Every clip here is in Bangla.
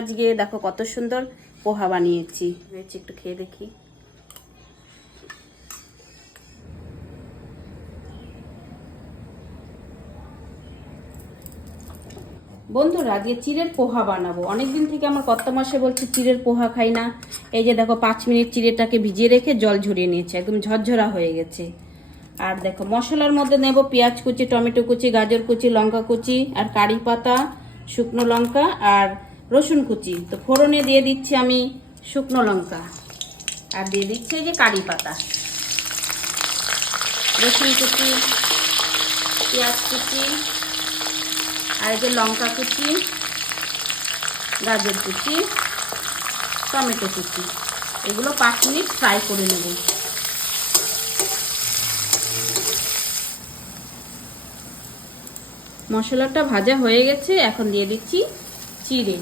আজকে দেখো কত সুন্দর পোহা বানিয়েছি, একটু খেয়ে দেখি। বন্ধুরা, আজকে চিড়ের পোহা বানাবো। অনেকদিন থেকে আমার কর্তা মশাই বলছে চিড়ের পোহা খাই না। এই যে দেখো 5 মিনিট চিড়েটাকে ভিজিয়ে রেখে জল ঝরিয়ে নিয়েছে, একদম ঝরঝরা হয়ে গেছে। আর দেখো মশলার মধ্যে নেব পেঁয়াজ কুচি, টমেটো কুচি, গাজর কুচি, লঙ্কা কুচি, আর কারি পাতা, শুকনো লঙ্কা আর রসুন কুচি। তো ফোড়নে দিয়ে দিচ্ছি আমি শুকনো লঙ্কা, আর দিয়ে দিচ্ছি এই যে কারি পাতা, রসুন কুচি, পেঁয়াজ কুচি, আর এই যে লঙ্কা কুচি, গাজর কুচি, টমেটো কুচি। এগুলো 5 মিনিট ফ্রাই করে নেব। মশলাটা ভাজা হয়ে গেছে, এখন দিয়ে দিচ্ছি চিড়ে।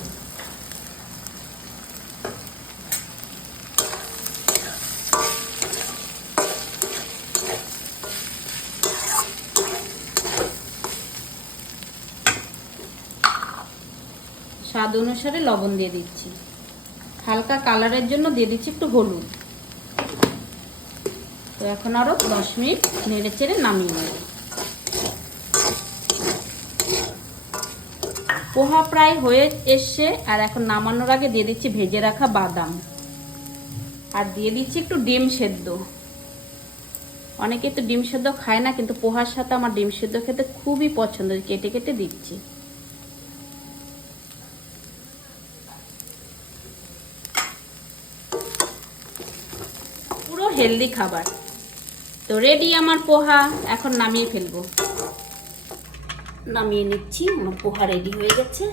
স্বাদ অনুসারে লবণ দিয়ে দিচ্ছি, হালকা কালারের জন্য দিয়ে দিচ্ছি একটু হলুদ। তো এখন আরো 10 মিনিট নেড়ে চেড়ে নামিয়ে নেব। পোহা প্রায় হয়ে এসছে, আর এখন নামানোর আগে দিয়ে দিচ্ছি ভেজে রাখা বাদাম, আর দিয়ে দিচ্ছি একটু ডিম সেদ্ধ। অনেকে তো ডিম সেদ্ধ খায় না, কিন্তু পোহার সাথে আমার ডিম সেদ্ধ খেতে খুবই পছন্দ, কেটে কেটে দিচ্ছি। পুরো হেলদি খাবার। তো রেডি আমার পোহা, এখন নামিয়ে ফেলবো। নামিয়ে নিচ্ছি, আমার পোহা রেডি হয়ে গেছে।